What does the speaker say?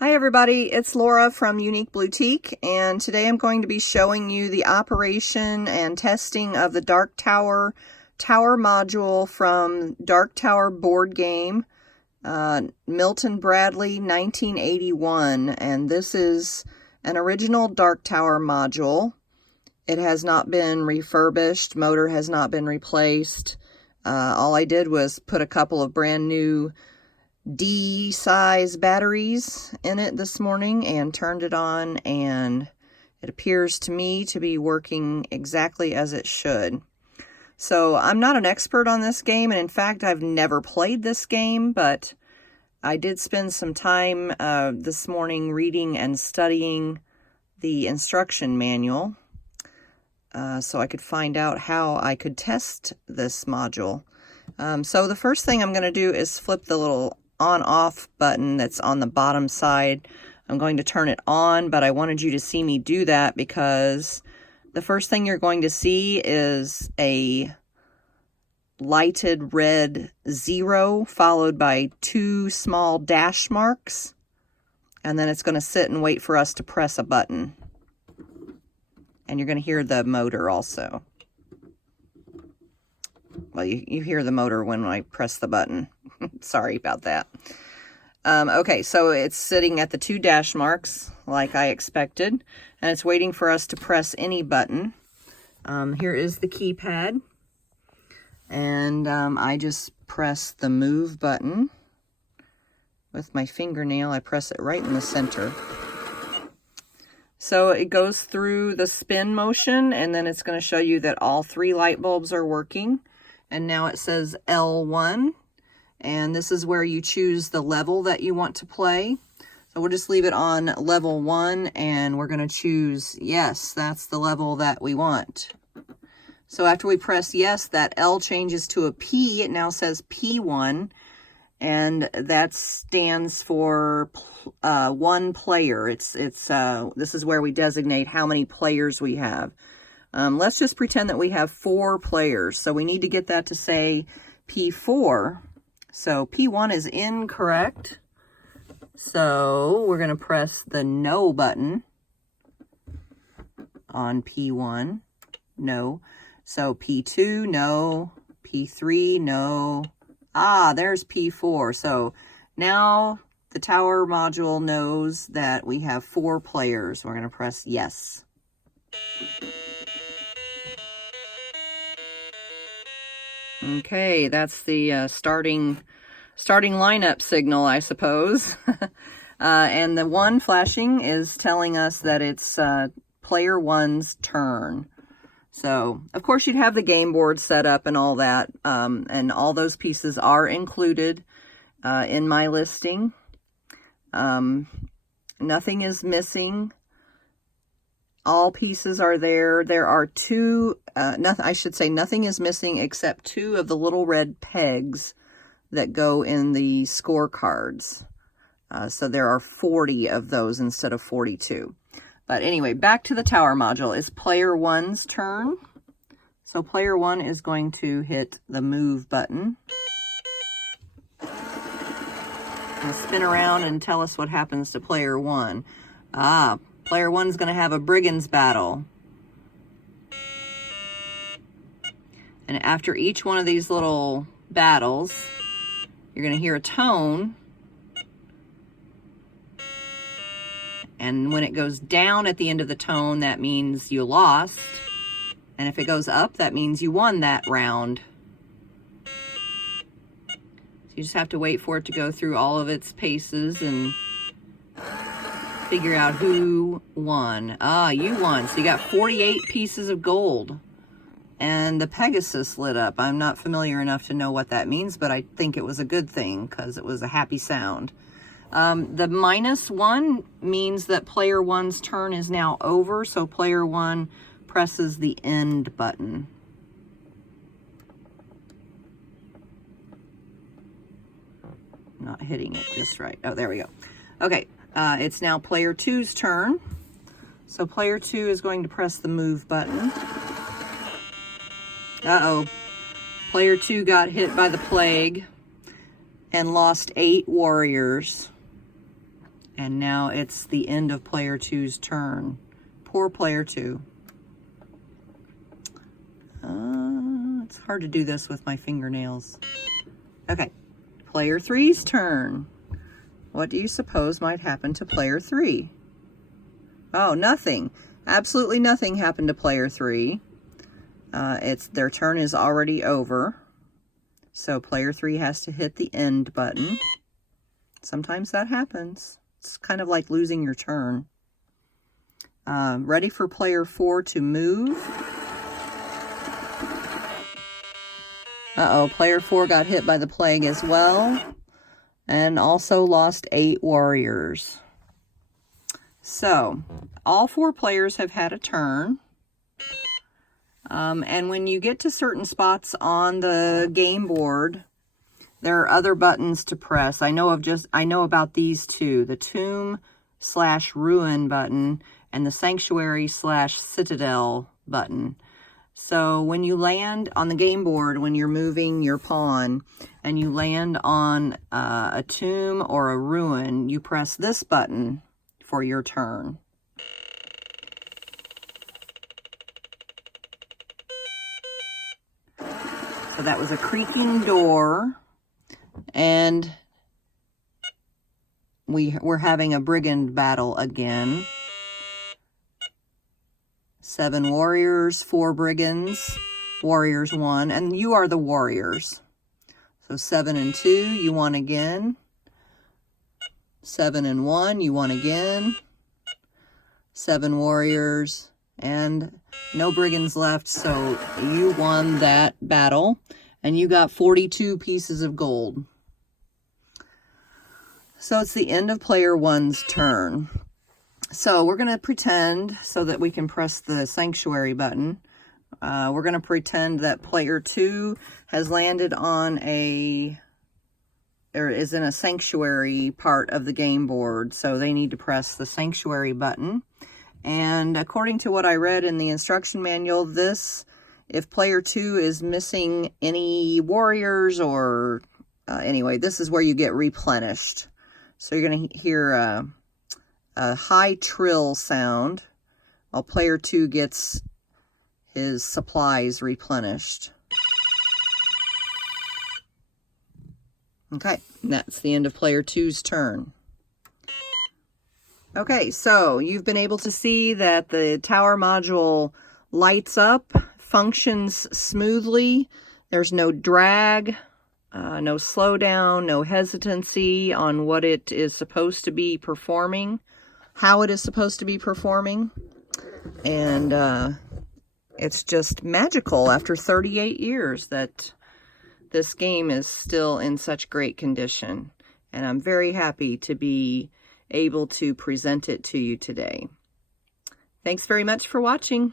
Hi everybody, it's Laura from Unique Bluetique, and today I'm going to be showing you the operation and testing of the Dark Tower module from Dark Tower board game, Milton Bradley 1981, and this is an original Dark Tower module. It has not been refurbished, motor has not been replaced. All I did was put a couple of brand new D-size batteries in it this morning and turned it on, and it appears to me to be working exactly as it should. So I'm not an expert on this game, and in fact I've never played this game, but I did spend some time this morning reading and studying the instruction manual so I could find out how I could test this module. So the first thing I'm going to do is flip the little on-off button that's on the bottom side. I'm going to turn it on, but I wanted you to see me do that because the first thing you're going to see is a lighted red 0 followed by 2 small dash marks, and then it's going to sit and wait for us to press a button. And you're going to hear the motor also. Well, you hear the motor when I press the button. Sorry about that. Okay, so it's sitting at the 2 dash marks like I expected, and it's waiting for us to press any button. Here is the keypad, and I just press the move button with my fingernail. I press it right in the center. So it goes through the spin motion, and then it's going to show you that all 3 light bulbs are working. And now it says L1, and this is where you choose the level that you want to play. So we'll just leave it on level 1, and we're going to choose yes, that's the level that we want. So after we press yes, that L changes to a P. It now says P1, and that stands for 1 player. This is where we designate how many players we have. Let's just pretend that we have 4 players. So we need to get that to say P4. So P1 is incorrect. So we're going to press the no button on P1. No. So P2, no. P3, no. Ah, there's P4. So now the tower module knows that we have 4 players. We're going to press yes. Okay, that's the starting lineup signal, I suppose. And the 1 flashing is telling us that it's player 1's turn. So, of course, you'd have the game board set up and all that, and all those pieces are included in my listing. Nothing is missing. All pieces are there. There are 2, nothing is missing except 2 of the little red pegs that go in the scorecards. So there are 40 of those instead of 42. But anyway, back to the tower module. It's player 1's turn. So player 1 is going to hit the move button. And spin around and tell us what happens to player 1. Player 1's going to have a Brigands battle. And after each one of these little battles, you're going to hear a tone. And when it goes down at the end of the tone, that means you lost. And if it goes up, that means you won that round. So you just have to wait for it to go through all of its paces and figure out who won. You won. So you got 48 pieces of gold. And the Pegasus lit up. I'm not familiar enough to know what that means, but I think it was a good thing because it was a happy sound. The -1 means that player 1's turn is now over, so player 1 presses the end button. Not hitting it just right. Oh, there we go. Okay. It's now player 2's turn. So player 2 is going to press the move button. Uh-oh. Player 2 got hit by the plague and lost 8 warriors. And now it's the end of player 2's turn. Poor player 2. It's hard to do this with my fingernails. Okay, player 3's turn. What do you suppose might happen to player 3? Oh, nothing. Absolutely nothing happened to player 3. Their turn is already over. So player 3 has to hit the end button. Sometimes that happens. It's kind of like losing your turn. Ready for player 4 to move. Uh-oh, player 4 got hit by the plague as well, and also lost 8 warriors. So, all 4 players have had a turn. And when you get to certain spots on the game board, there are other buttons to press. I know about these two, the Tomb/Ruin button and the Sanctuary/Citadel button. So when you land on the game board, when you're moving your pawn and you land on a tomb or a ruin, you press this button for your turn. So that was a creaking door, and we're having a brigand battle again. 7 warriors, 4 brigands, warriors 1, and you are the warriors. So 7 and 2, you won again. 7 and 1, you won again. 7 warriors, and no brigands left, so you won that battle, and you got 42 pieces of gold. So it's the end of player 1's turn. So we're going to pretend, so that we can press the Sanctuary button, we're going to pretend that player 2 has landed on or is in a Sanctuary part of the game board. So they need to press the Sanctuary button. And according to what I read in the instruction manual, if player 2 is missing any warriors or, anyway, this is where you get replenished. So you're going to hear a high trill sound while player 2 gets his supplies replenished. Okay, and that's the end of player 2's turn. Okay, so you've been able to see that the tower module lights up, functions smoothly. There's no drag, no slowdown, no hesitancy on what it is supposed to be performing, how it is supposed to be performing. And it's just magical after 38 years that this game is still in such great condition. And I'm very happy to be able to present it to you today. Thanks very much for watching.